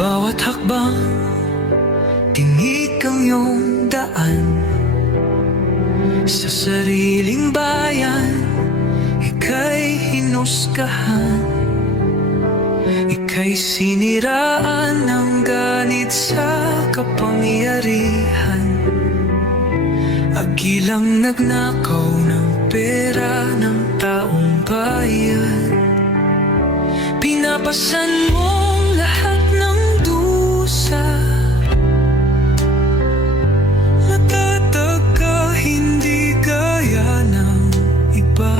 Bawat hakbang, tinig ang iyong daan. Sa sariling bayan, ika'y hinusgahan. Ika'y siniraan ng ganit sa kapangyarihan. Agilang nagnakaw ng pera ng taong bayan. Pinapasan mong lahat ng dusa. Matatag ka, hindi gaya ng iba.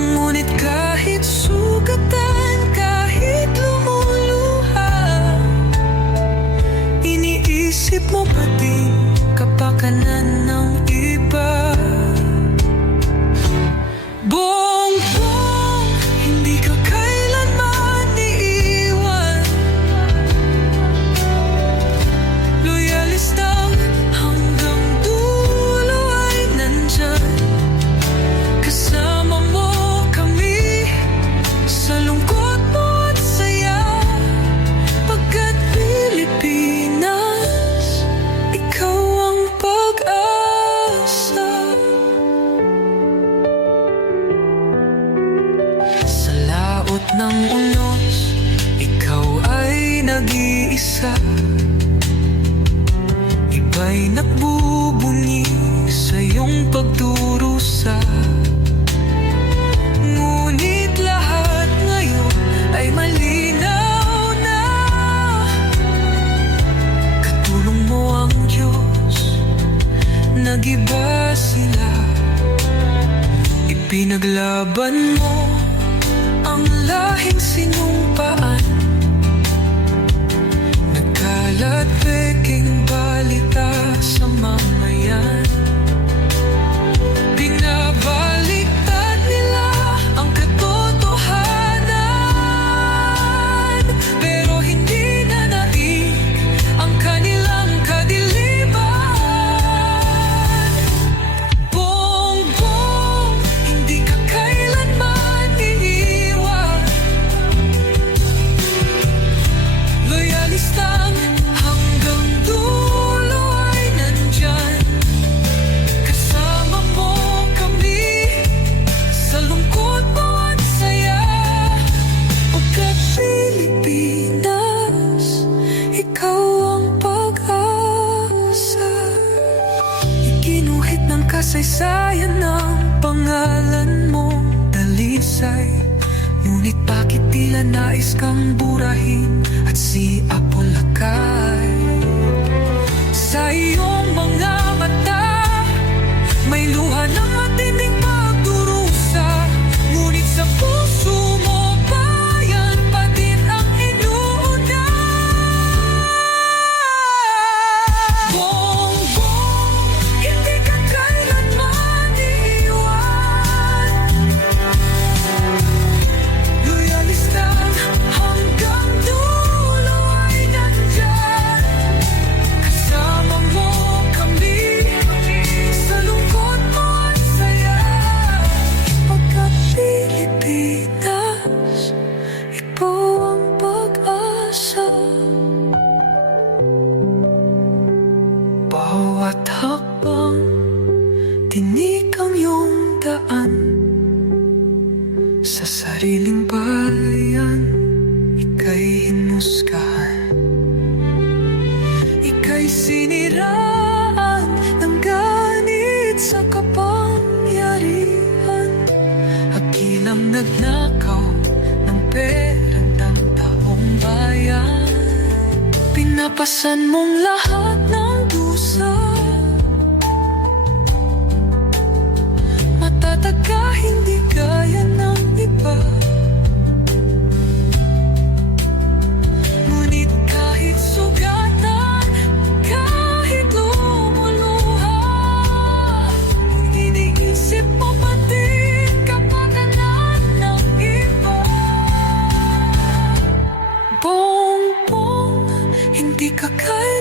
Ngunit kahit sugatan, kahit lumuluha, iniisip mo pa din kapakanan ng iba. Bongbong, hindi ka kailanman iiwan. Loyalista hanggang dulo ay nandyan. Kasama mo kami sa lungkot mo at saya. Pagkat Pilipinas, ikaw ang pag-asa. Sa laot ng unos, ikaw ay nag-iisa. Iba'y nagbubunyi sa iyong pagdurusa. Ngunit lahat ngayon ay malinaw na. Katulong mo ang Diyos, nag-iba sila. Ipinaglaban mo ang lahing sinumpaan. Nagkalat peking balita sa mamayan. Binabaliktad nila ang katotohanan, pero hindi na naig ang kanilang kadiliman. Bongbong, hindi ka kailanman iiwan. Loyalistang hanggang dulo ay nandyan. Kasama mo kami sa lungkot mo at saya. Pagkat Pilipinas, ikaw ang pag-asa. Iginuhit ng kasaysayan ng pangalan mong dalisay. Ngunit bakit tila nais kang burahin at siapolakay? Sa iyong mga mata, may luha ng matinding pagdurusa. Ngunit sa puso mo, bayan pa din ang inuuna. Bongbong, hindi ka kailanman iiwan. Loyalista hanggang dulo ay nandyan. Kasama mo kami sa lungkot mo at saya. Pagkat Pilipinas, ikaw ang pag-asa. Bawat hakbang, tinig ang iyong daan. Sa sariling bayan, ika'y hinusgahan. Ika'y siniraan ng ganit sa kapangyarihan. Agilang nagnakaw ng pera ng taong bayan. Pinapasan mong lahat ng dusa. Matatag ka, hindi gaya ng iba. Ngunit kahit sugatan, kahit lumuluha, iniisip mo pa din kapakanan ng iba. Bongbong, hindi ka kaya